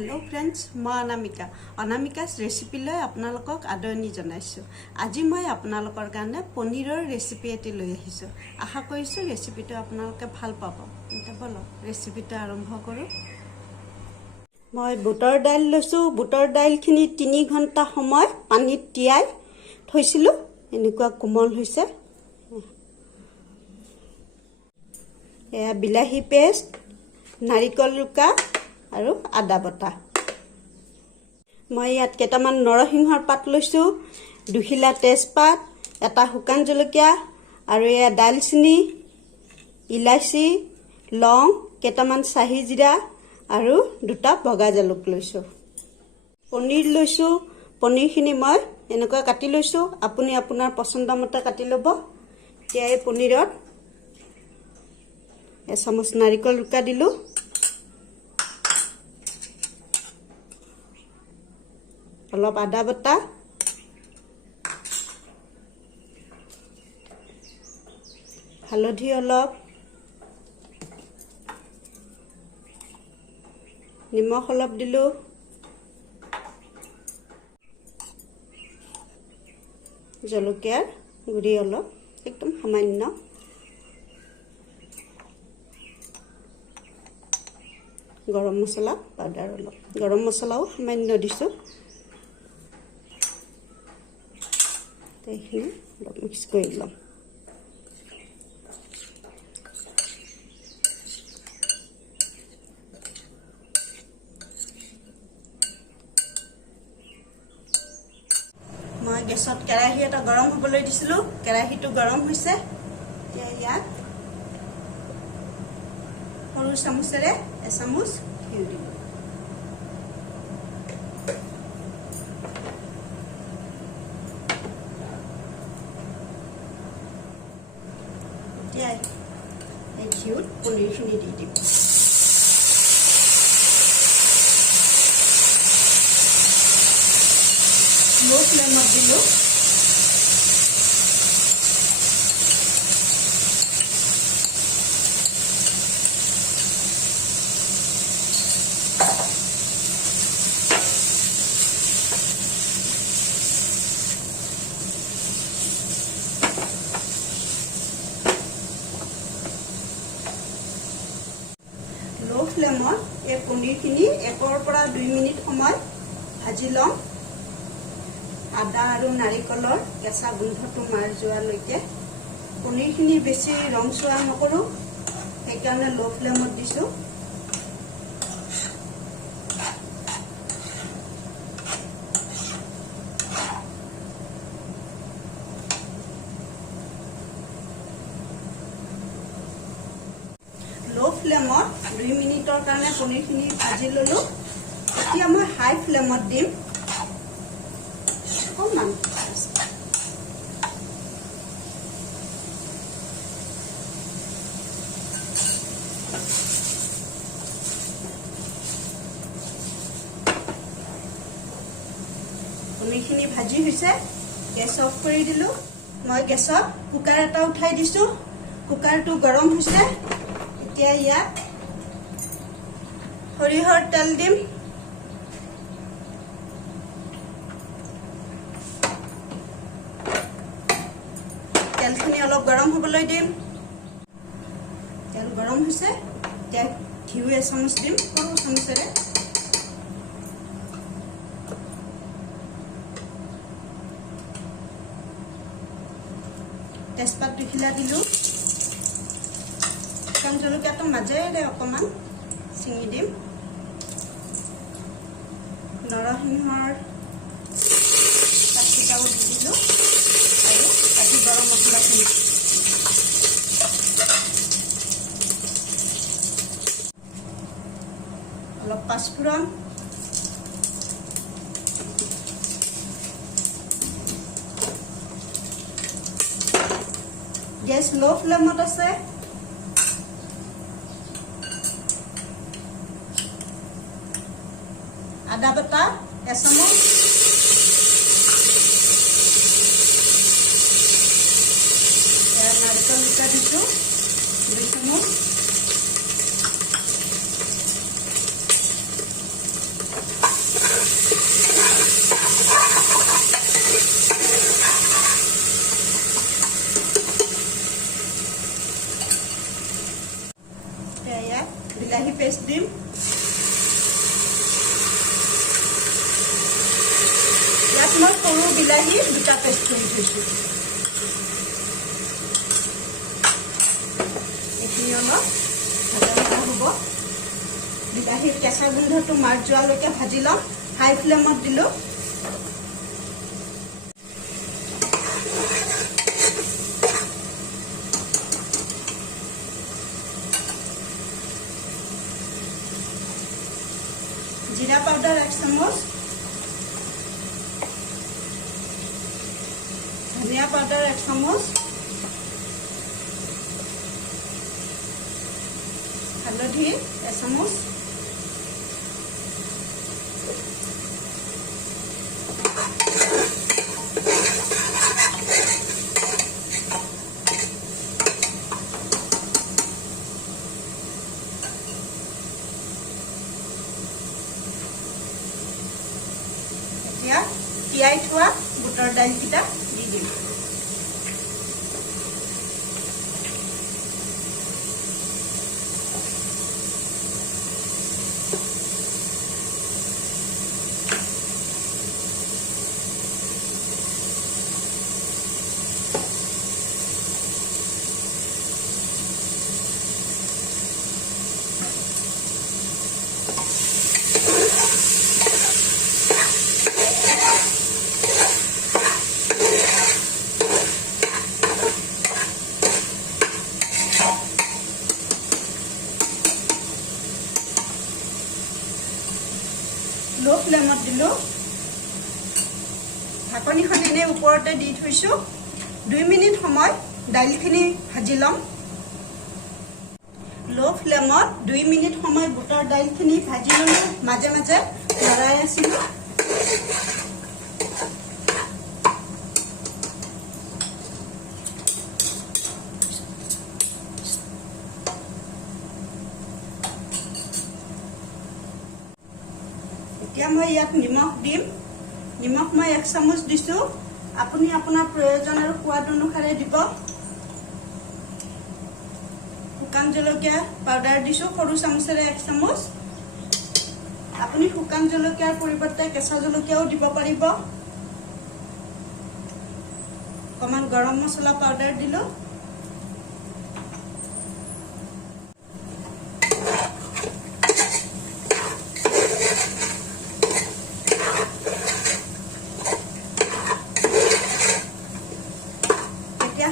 Hello friends मैं Anamika अनामिकास recipe लै आपनालोকক आदरणी जनाइছো। আজি मैं आपनालोকৰ কাৰণে पनीৰৰ रेसिपी एटी লৈ আহিছো। आशा কৰিছো रेसिपिটো आपनालोকে ভাল পাব। এটা বলো रेसिपिটো आरम्भ करू। मैं बुटर दाइल লৈছো। बुटर दाइलखिनि 3 घंटा समय पानीत তিয়াই থৈছিলো। এনেকুৱা কোমল হৈছে। এয়া বিলাহী পেষ্ট, नारिकल रुका আৰু আদা বটা। মই ইয়াত কেটামান নৰসিংহৰ পাত লৈছো, দুখিলা তেজপাত, এটা শুকান জলকীয়া আৰু এয়া দালচিনি, ইলাচি, লং, কেটামান চাহি জিৰা আৰু দুটা বগা জালুক লৈছো। পনীৰ লৈছো। পনীৰখিনি মই এনেকৈ কাটি লৈছো। আপুনি আপোনাৰ পছন্দ মতে কাটি ল'ব। এতিয়া এই পনীৰত এচামুচ নাৰিকল ৰুকা দিলো। অলপ আদা বটা, হালধি অলপ, নিমখ অলপ দিলো, জলকীয়াৰ গুড়ি অলপ, একদম সামান্য, গৰম মছলা পাউডাৰ অলপ, গৰম মছলাও সামান্য দিছো। এইখিনি অলপ মিক্স কৰি লম। मैं गैसत केराही এটা গৰম হ'বলৈ দিছিলো। কেৰাহীটো গৰম হৈছে। এতিয়া ইয়াত সৰু চামুচেৰে এচামুচ ঘিউ দিম। এই ঘিউত পনীৰখিনি দি দিম। লো ফ্লেমত দিলো। लो फ्लेमत এই পনীৰখিনি 1 পৰা 2 মিনিট সময় ভাজি লম। আদা আৰু নাৰিকলৰ কেঁচা গোন্ধটো মাৰ যোৱালৈকে। পনীৰখিনি বেছি ৰংচোৱা নকৰো, সেইকাৰণে লো ফ্লেমত দিছো। लो फ्लेमत 2 मिनिटर কাৰণে পনীৰখিনি ভাজি ললো। এতিয়া মই হাই ফ্লেমত দিম। অকণমান পনীৰখিনি ভাজি হৈছে। গেছ অফ কৰি দিলো। মই গেছত কুকাৰ এটা উঠাই দিছো। কুকাৰটো গৰম হৈছে। এতিয়া ইয়াত সৰিয়হৰ তেল দিম। তেলখিনি অলপ গৰম হ'বলৈ দিম। তেল গৰম হৈছে। এতিয়া ঘিউ এচামুচ দিম সৰু চামুচেৰে। তেজপাত দুখিলা দিলো। শুকান জলকীয়াটো মাজেৰে অকণমান ছিঙি দিম। নৰসিংহৰ পাতকেইটাও দি দিলো আৰু বাকী গৰম মছলাখিনি অলপ পাঁচফোৰণ, গেছ লো ফ্লেমত আছে। আদা বটা এচামুচ, নাৰিকল দুটা দিছো 2 চামুচ, মই সৰু বিলাহী দুটা পেষ্ট কৰি থৈছোঁ। এইখিনি অলপ ভাজা হ'ব। বিলাহীৰ কেঁচা গোন্ধটো মাৰ যোৱালৈকে ভাজি লম। হাই ফ্লেমত দিলোঁ। জিৰা পাউডাৰ 1 চামুচ, ধনিয়া পাউডাৰ 1 চামুচ, হালধি 1 চামুচ, এতিয়া তিয়াই থোৱা বুটৰ দাইলকেইটা দি দিম। লো ফ্লেমত দিলোঁ। ঢাকনিখন এনেই ওপৰতে দি থৈছোঁ। 2 মিনিট সময় দাইলখিনি ভাজি ল'ম। লো ফ্লেমত 2 মিনিট সময় বুটৰ দাইলখিনি ভাজি ল'লোঁ। মাজে মাজে লৰাই আছিলোঁ। এতিয়া মই ইয়াত নিমখ দিম। নিমখ মই 1 চামুচ দিছোঁ। আপুনি আপোনাৰ প্ৰয়োজন আৰু সোৱাদ অনুসাৰে দিব। শুকান জলকীয়া পাউডাৰ দিছোঁ সৰু চামুচেৰে 1 চামুচ। আপুনি শুকান জলকীয়াৰ পৰিৱৰ্তে কেঁচা জলকীয়াও দিব পাৰিব। অকণমান গৰম মছলা পাউডাৰ দিলোঁ।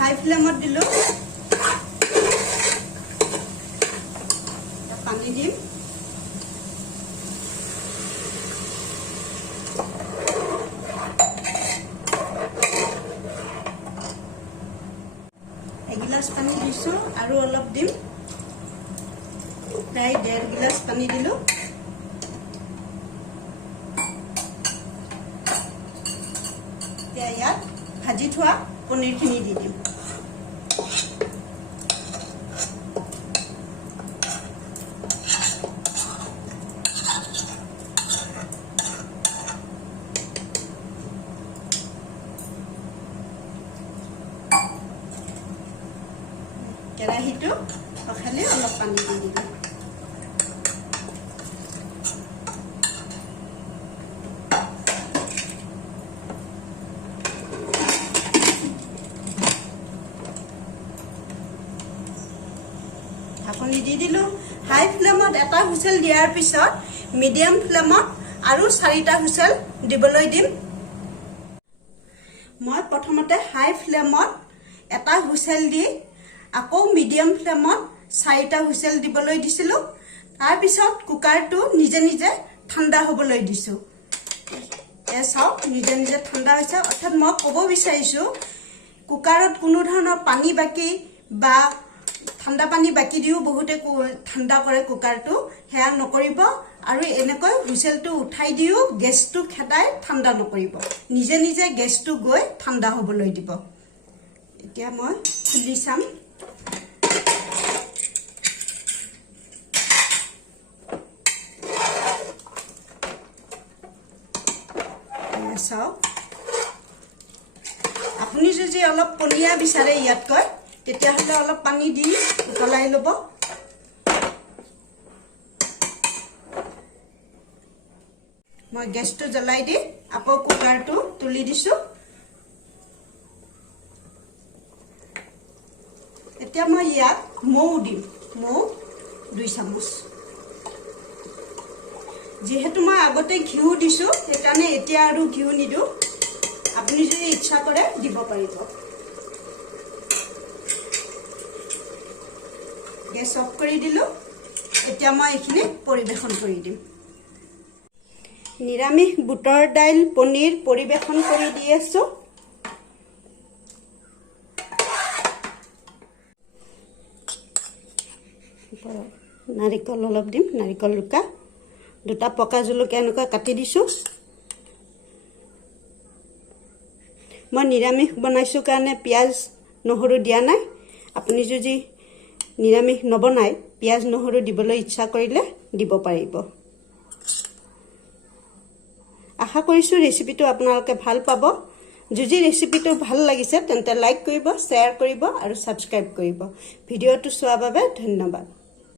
হাই ফ্লেমত দিলোঁ। পানী দিম। এগিলাচ পানী দিছোঁ আৰু অলপ দিম। প্ৰায় 1.5 গিলাচ পানী দিলোঁ। এতিয়া ইয়াত ভাজি থোৱা পনীৰখিনি দি দিম। কেৰাহীটো পখালি অলপ পানী দি দিম। ঢাকনি দি দিলোঁ। হাই ফ্লেমত এটা হুইচেল দিয়াৰ পিছত মিডিয়াম ফ্লেমত আৰু 4টা হুইচেল দিবলৈ দিম। মই প্ৰথমতে হাই ফ্লেমত এটা হুইচেল দি আকৌ মিডিয়াম ফ্লেমত 4টা হুইচেল দিবলৈ দিছিলোঁ। তাৰপিছত কুকাৰটো নিজে নিজে ঠাণ্ডা হ'বলৈ দিছোঁ। চাওক নিজে নিজে ঠাণ্ডা হৈছে। অৰ্থাৎ মই ক'ব বিচাৰিছোঁ কুকাৰত কোনো ধৰণৰ পানী বাকি বা ঠাণ্ডা পানী বাকি দিও বহুতে ঠাণ্ডা কৰে কুকাৰটো। সেয়া নকৰিব। আৰু এনেকৈ হুইচেলটো উঠাই দিও গেছটো খেদাই ঠাণ্ডা নকৰিব। নিজে নিজে গেছটো গৈ ঠাণ্ডা হ'বলৈ দিব। এতিয়া মই খুলি চাম। চাওক আপুনি যদি অলপ পনীয়া বিচাৰে ইয়াতকৈ তেতিয়াহ'লে অলপ পানী দি উতলাই ল'ব। মই গেছটো জ্বলাই দি আকৌ কুকাৰটো তুলি দিছো এতিয়া মই ইয়াত মৌ দিম মৌ 2 চামুচ যেহেতু মই আগতে ঘিউ দিছো সেইকাৰণে এতিয়া আৰু ঘিউ নিদু আপুনি যদি ইচ্ছা কৰে দিব পাৰিব গেছ অফ কৰি দিলো এতিয়া মই এখিনি পৰিবেশন কৰি দিম নিৰামিষ বুটৰ দাইল পনীৰ পৰিবেশন কৰি দি আছো নাৰিকল অলপ দিম নাৰিকল ৰুকা দুটা পকা জলকীয়া এনেকৈ কাটি দিছো মই নিৰামিষ বনাইছো কাৰণে পিয়াজ নহৰু দিয়া নাই আপুনি যদি নিৰামিষ নবনাই পিয়াজ নহৰু দিবলৈ ইচ্ছা কৰিলে দিব পাৰিব আশা কৰিছো ৰেচিপিটো আপোনালোকে ভাল পাব যদি ৰেচিপিটো ভাল লাগিছে তেন্তে লাইক কৰিব শ্বেয়াৰ কৰিব আৰু সাবস্ক্ৰাইব কৰিব ভিডিঅ'টো চোৱাৰ বাবে ধন্যবাদ